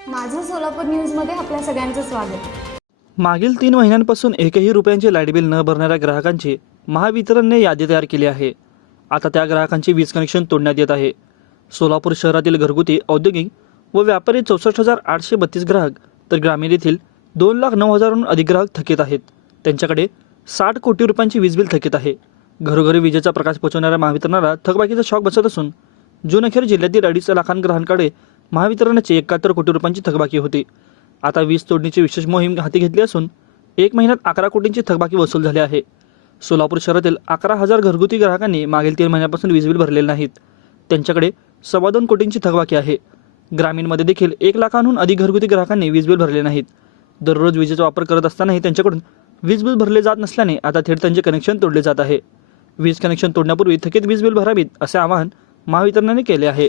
सोलापूर न्यूजमध्ये आपल्या सगळ्यांचं स्वागत. मागील तीन महिन्यांपासून एकही रुपयांचे लाइट बिल न भरणाऱ्या ग्राहकांची महावितरणने यादी तयार केली आहे. आता त्या ग्राहकांचे वीज कनेक्शन तोडण्यात येत आहे. सोलापूर शहरातील घरगुती औद्योगिक व व्यापारी चौसष्ट हजार आठशे बत्तीस ग्राहक तर ग्रामीण येथील दोन लाख नऊ हजारहून अधिक ग्राहक थकीत आहेत. त्यांच्याकडे साठ कोटी रुपयांची वीज बिल थकीत आहे. घरोघरी विजेचा प्रकाश पोहोचवणाऱ्या महावितरणाला थकबाकीचा शॉक बसत असून जून अखेर जिल्ह्यातील अडीच लाखां ग्राहकांकडे महावितरणाची एकाहत्तर कोटी रुपयांची थकबाकी होती. आता वीज तोडणीची विशेष मोहीम हाती घेतली असून एक महिन्यात अकरा कोटींची थकबाकी वसूल झाली आहे. सोलापूर शहरातील अकरा हजार घरगुती ग्राहकांनी मागील तीन महिन्यापासून वीज बिल भरलेले नाहीत. त्यांच्याकडे सव्वा दोन कोटींची थकबाकी आहे. ग्रामीणमध्ये देखील एक लाखांहून अधिक घरगुती ग्राहकांनी वीज बिल भरले नाहीत. दररोज विजेचा वापर करत असतानाही त्यांच्याकडून वीज बिल भरले जात नसल्याने आता थेट त्यांचे कनेक्शन तोडले जात आहे. वीज कनेक्शन तोडण्यापूर्वी थकीत वीज बिल भरावीत असे आवाहन महावितरणाने केले आहे.